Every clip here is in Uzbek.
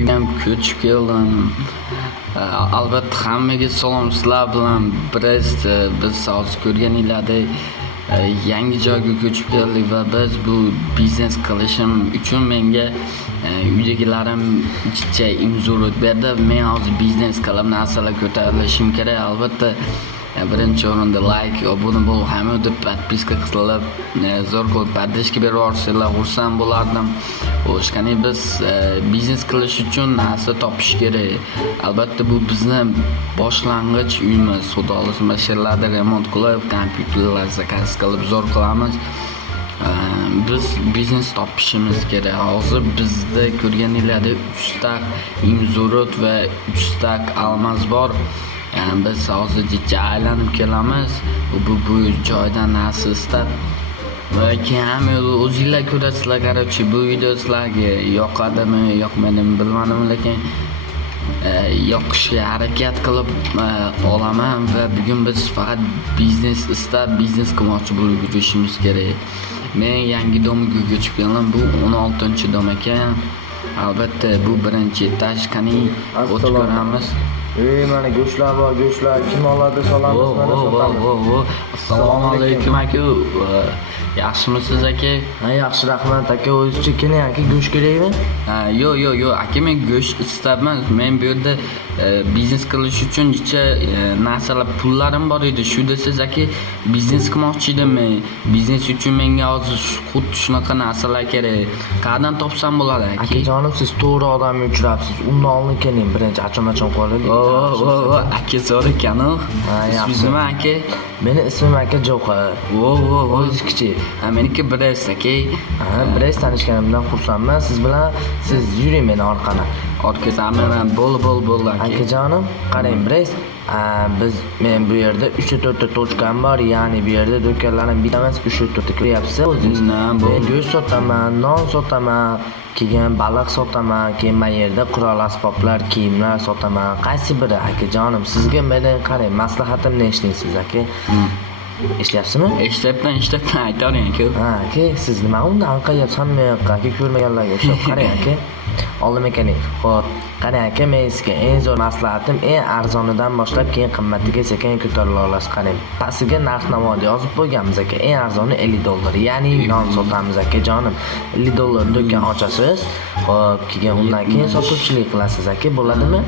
Uyam ko'chib keldim. Albatta hammaga salom. Sizlar bilan biz hozir ko'rganinglardek yangi joyga ko'chib keldik va biz bu biznes qilishim uchun menga uydagilarim ichcha imzo berdi. Men hozir biznes qilib narsalar ko'tarilishim kerak. Albatta birinchi o'rinda like, obuna bo'lib, hammaga podpiska qilib, zo'r qilib podpishka berib yuborsanglar xursand bo'lardim. O'shqani biz biznes qilish uchun narsa topish kerak. Albatta bu bizning boshlang'ich uyimiz. Xudo xohlasa mashinlarni remont qilib, kompyuterlar zakaz qilib zo'r qilamiz. Biz biznes topishimiz kerak. Hozir bizda ko'rganinglardek 3 tak imzorot va 3 tak almaz bor. Biz hozir aylanib kelamiz. Bu joydan narsa istab va keyin o'zingizlar ko'rasizlar. Qarochi bu video sizlarga yoqadimi, yoqmaydimi bilmadim, lekin yoqishga harakat qilib olaman va bugun biz faqat biznes istab biznes qilmoqchi bo'lib yurishimiz kerak. Men yangi domga ko'chib keldim. Bu 16-dom ekan. Albatta bu birinchi etaj. Qani o't ko'ramiz. Mana go'shtlar bor, go'shtlar kim oladi solamiz, mana sotamiz. Assalomu alaykum aka. Yaxshimisiz aka? Ha, yaxshi, rahmat aka. O'zingizcha keling aka, go'sht kerakmi? Yo'q, aka men go'sht istabman. Men bu yerda biznes qilish uchun ichcha narsalar, pullarim bor edi. Shunda siz aka biznes qilmoqchi edim men. Biznes uchun menga hozir xuddi shunaqa narsalar kerak. Qayerdan topsam bo'ladi aka? Akajonim, siz to'g'ri odamga uchrabsiz. Undan oldin keling, birinchi achon qo'yaylik. Aka zo'r ekan-ku. Ismingiz aka? Meni ismim aka Javohir. O'zingizchi? Meniki Brest aka. Brest tanishganimdan xursandman. Siz yuring meni orqadan. Orqasidan bo'l aka. Akajonim, qarang Brest. Men bu yerda 3-4 ta tochkam bor, ya'ni bu yerda do'konlarim bitta emas, 3-4 ta ko'ryapsiz o'zingiz. Men go'sht sotaman, non sotaman, keyin baliq sotaman, keyin men yerda qurol asboblar, kiyimlar sotaman. Qaysi biri akajonim? Sizga meni qarang, maslahatimni eshiting aka. Eshityapsizmi? Eshityapman, aytavering aka. Aka, siz nima undan qilyapsiz hamma yoqqa aka, ko'rmaganlarga o'xshab qarang aka. Oldima keling. Xo'p, qarang aka, men sizga eng zo'r maslahatim eng arzonidan boshlab keyin qimmatiga sekin ko'tarila olasiz. Qarang, pastiga narx-navoni yozib qo'yganmiz aka. Eng arzoni $50, ya'ni non sotamiz aka jonim. $50 do'kon ochasiz. Xo'p, keyin undan keyin sotuvchilik qilasiz aka, bo'ladimi?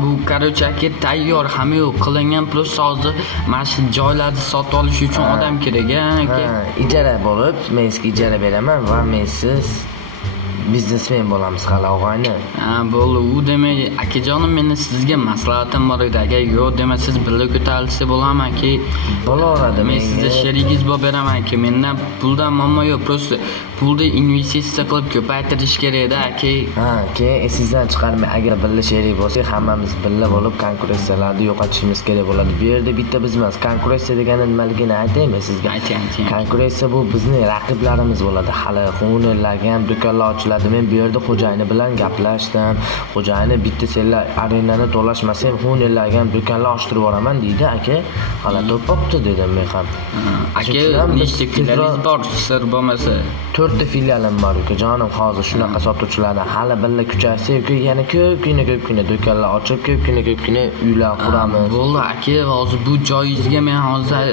Bu qarochi aka tayyor, hamma yo'q qilingan, plus hozir mana shu joylarni sotib olish uchun odam kerak aka. Ijara bo'lib, men sizga ijara beraman va men siz biznesmen bo'lamiz hali og'ayni. Bo'ldi. U demak akajonim, meni sizga maslahatim bor edi. Agar yo'q demasiz birga ko'tarilsa bo'ladimi aka? Bo'laveradi. Men sizga sherigingiz bo'lib beraman aka. Mendan puldan muammo yo'q, просто pulni investitsiya qilib ko'paytirish kerak-da aka. Keyin esingizdan chiqarmang, agar birga sherik bo'lsak, hammamiz birga bo'lib konkurensiyalarni yo'qotishimiz kerak bo'ladi. Bu yerda bitta biz emas, konkurensiya degani nimaligini aytaymi sizga? Ayting. Konkurensiya bu bizning raqiblarimiz bo'ladi. Hali xo'nlarga ham do'konlar ochiladi. Men bu yerda xo'jayini bilan gaplashdim. Xo'jayini bitta senlar arenani to'lashmasang, xo'nlarga ham do'konlar ochtirib yuboraman deydi aka. Hali topibdi dedim men ham. Aka, nechta filialingiz bor, sir bo'lmasa? 4 ta filialim bor ukajonim. Hozir shunaqa sotuvchilardan hali birga kuchaysa, yana ko'pgina do'konlar ochib, ko'pgina uylar quramiz. Bo'ldi aka, hozir bu joyingizga men hozir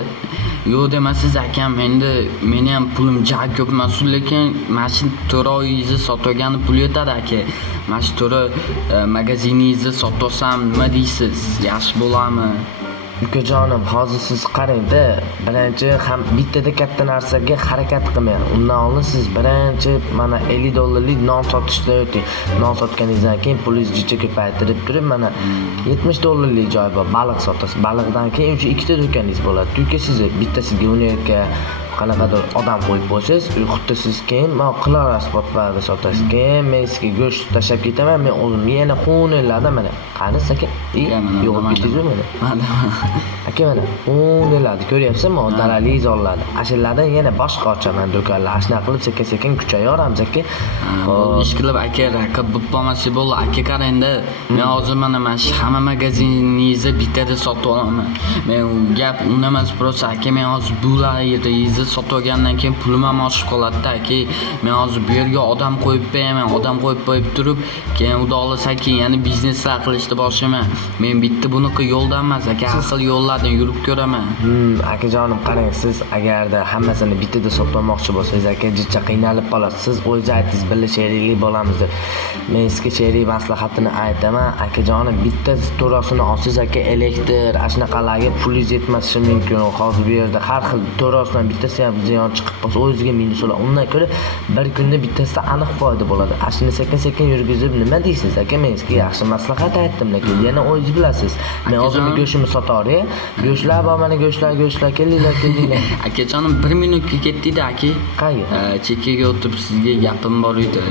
yo'q demasiz akam, endi meni ham pulim juda ko'p emas, lekin mana shu to'royingizni sotgani pul yetadi aka. Mana shu to'ra magaziningizni sotsam nima deysiz? Yaxshi bo'ladimi? Ukajonim, hozir siz qarang-da, birinchi ham bittada katta narsaga harakat qilmang. Undan oldin siz birinchi mana $50lik non sotishda o'ting. Non sotganingizdan keyin pulingizni ko'paytirib turib, mana $70lik joy bor, baliq sotasiz. Baliqdan keyin o'sha ikkita do'koningiz bo'ladi. Chunki siz bittasiga unerga qanaqadir odam qo'yib qo'ysangiz, xuddi siz keyin men qilor asboblarni sotasiz. Keyin men sizga go'sht tashlab ketaman, men o'zim yana xo'nlardan mana qani aka, yo'q bittizmi mana? Aka mana xo'nlarni ko'ryapsizmi? Dalaliy zollarni. Ashlardan yana boshqa ochaman do'konlar. Ashna qilib sekin kuchayoramiz aka. Ish qilib aka raqib bo'lib qolmasa bo'ldi. Aka qarang-da, men hozir mana shu hamma magaziningizni bittada sotib olaman. Men gap undan emas, просто aka men hozir bu yeringizni sotib olgandan keyin pulim ham oshib qoladi-da aka. Men hozir bu yerga odam qo'yib qo'yaman, odam qo'yib turib, keyin xudo xolasa keyin yana bizneslar qilishni boshlayman. Men bitta bunaqa yo'ldan emas aka, asl yo'llardan yurib ko'raman. Akajonim qarang, siz agarda hammasini bittada sotib olmoqchi bo'lsangiz aka, jicha qiynalib qolasiz. Siz o'zingiz aytdingiz, birga sheriklik bo'lamiz deb. Men sizga sherik maslahatini aytaman. Akajonim, bitta to'rasini olsangiz aka, elektr, ashnaqalarga pulingiz yetmasligi mumkin. Hozir bu yerda har xil to'rasidan bittasi ham ziyon chiqib qolsa, o'ziga minus bo'ladi. Undan ko'ra bir kunda bittasida aniq foyda bo'ladi. Ashuni sekin-sekin yurgizib nima deysiz aka? Men sizga yaxshi maslahat aytdim, lekin yana o'zingiz bilasiz. Men hozir go'shtimni sotaray. Go'shtlar bor, mana go'shtlar, kelinglar. Akajonim 1 minutga ketdi-da aka. Qayerga? Chekkaga o'tib sizga gapim bor edi.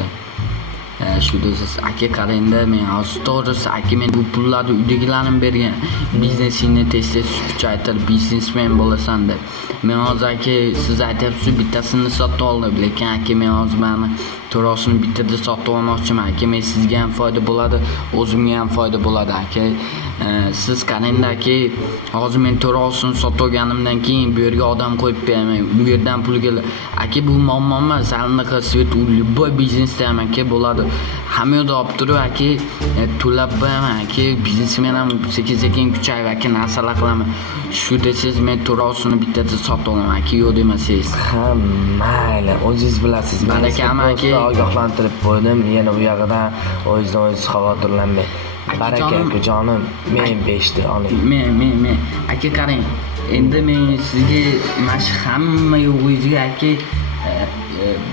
Shu desiz aka, qarangda, men hozir to'g'risi aka, men bu pullarni uydagilarim bergan. Biznesingni tez-tez kuchaytir, biznesmen bo'lasan deb. Men hozir aka, siz aytyapsiz bittasini sotib oldim, lekin aka, men hozir mana to'rasini bittada sotib olmoqchiman aka. Men sizga ham foyda bo'ladi, o'zimga ham foyda bo'ladi aka. Siz qarangda aka, hozir men to'rasini sotib olganimdan keyin bu yerga odam qo'yib beraman. Bu yerdan pul keladi. Aka, bu muammo emas. Anaqa svet u любой biznesda ham aka bo'ladi. Hamma yoqda olib turib aka, to'lab qo'yaman aka. Biznesmen ham sekin-sekin kuchayib aka, narsalar qilaman. Shu desiz, men to'rasini bittada sotib olaman aka, yo'q demasangiz. Ha, mayli, o'zingiz bilasiz. Men aka ogohlantirib qo'ydim. Yana bu yoqdan o'zingiz xavotirlanmang. Baraka akajonim, men 5 ta oling. Men aka, qarang. Endi men sizga mana shu hamma yo'g'ingizga aka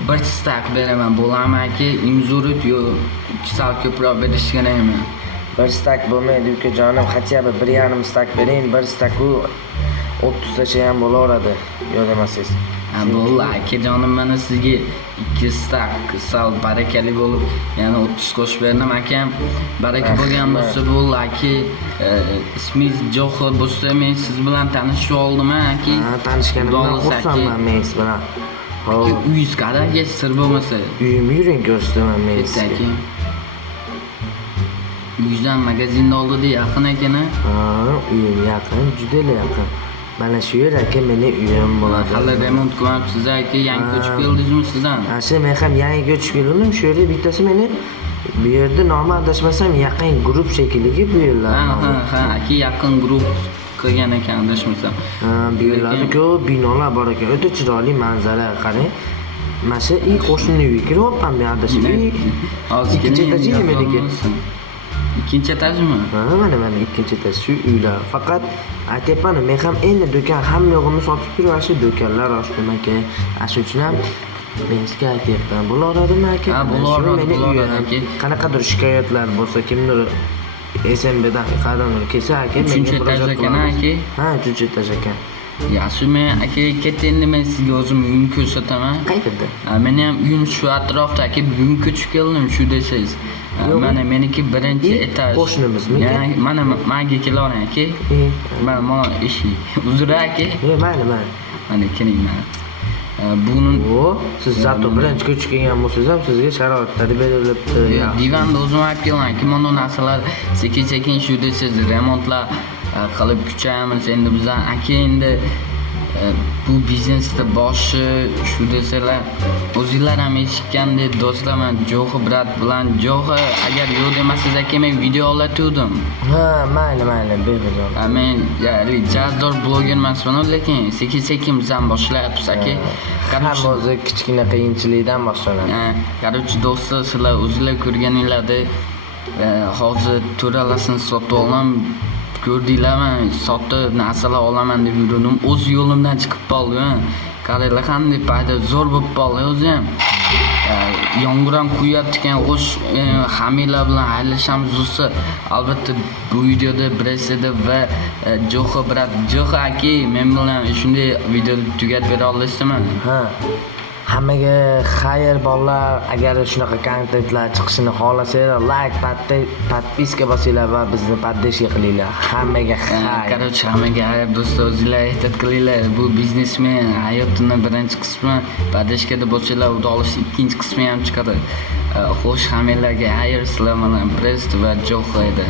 bir stak beraman. Bo'ladimi aka? Imzorit yo'q. 2 sal ko'proq berish kerakmi? Bir stak bo'lmaydi ukajonim, хотя бы 1,5 stak bering. Bir stak u 30 tacha ham bo'laveradi. Yo'q demasangiz. Bo'ldi akajonim, mana sizga 2 stak sal barakali bo'lib, yana 30 qo'shib berdim akam. Baraka bo'lgan bo'lsa bo'ldi aka. Ismingiz Johor bo'lsa, men siz bilan tanishib oldim aka. Tanishganimdan xursandman men siz bilan. Uyingiz qanaqa, sir bo'lmasa? Uyimni yuring ko'rsataman men sizga. Uyingizdan magazinni oldida yaqin ekan-a? Uyim yaqin, juda yaqin. Mana shu yer aka, mening uyim bo'ladi. Hali remont qilyapsiz aka, yangi ko'chib keldingizmi sizdan? Shu men ham yangi ko'chib keldim. Shu yerda bittasi meni bu yerda nomi adashmasam yaqin guruh shekilligi bu yerlar. Ha, aka, yaqin guruh qilgan ekan adashmasam. Bu yerlarda ko'p binolar bor ekan. O'ta chiroyli manzara, qarang. Mana shu qo'shnining uyiga kiryapman men adashib. Ikkinchi etajda meniki. Ikkinchi etajmi? Mana ikkinchi etaj shu uylar. Faqat aytyapman, men ham endi do'kon hamma yo'g'imni sotib turib, shu do'konlar ochdim aka. Shuning uchun ham men sizga aytyapman, bo'laveradimi aka? Bo'laveradi aka. Qanaqadir shikoyatlar bo'lsa, kimdir SMBdan qadamlar kelsa aka, menga murojaat ekan aka. Ha, 3-etaj ekan. Yaxshi, men aka, endi men sizga o'zim uyimni ko'rsataman. Qayerda? Meni ham uyim shu atrofda aka, bugun ko'chib keldim, shu desangiz. Mana meniki birinchi etaj. Qo'shnimizmi? Mana menga kelavering aka. Mana eshik. Uzr aka. Mayli. Mana keling mana. Buni siz zato birinchi ko'chib kelgan bo'lsangiz ham sizga sharoitlar berilibdi. Divanni o'zim olib kelgan. Kimono narsalar sekin-sekin shu desangiz remontlar qilib kuchayamiz. Endi bizlar aka, endi bu biznesda boshi shu desalar, o'zingizlar ham eshitgandek do'stlar, men Jo'xi brat bilan Jo'xi agar yo'q demasangiz aka, men video olatuvdim. Ha, mayli, bebajon. Men jazdor bloger emasman, lekin sekin-sekin biz ham boshlayapmiz aka. Hamma o'zi kichkina qiyinchilikdan boshlanadi. Qarochi do'stlar, sizlar o'zingizlar ko'rganinglarda hozir to'ralasini sotib olam. Ko'rdinglarmi? Sotib narsalar olaman deb yurdim. O'z yo'limdan chiqib qoldim. Qaranglar, qanday payda zo'r bo'lib qoldi o'zi ham. Yomg'ir ham quyapti ekan, o'sh hammalar bilan haylashamiz bo'lsa, albatta bu videoda Bresda va Jo'xi brat, Jo'xi aka, men bilan shunday videoni tugatib bera olasizmi? Ha. Hammaga xayr bolalar. Agar shunaqa kontentlar chiqishini xohlasanglar, like, подписка bosinglar va bizni podдержка qilinglar. Hammaga xayr. Qarochi, hammaga xayr do'stlar, o'zingizlar ehtiyot qilinglar. Bu biznesmen hayotining birinchi qismi, podдержкада bo'lsanglar, xudo xolasa ikkinchi qismi ham chiqadi. Xo'sh, hammalarga xayr, sizlar bilan Brest va Jo'xi edi.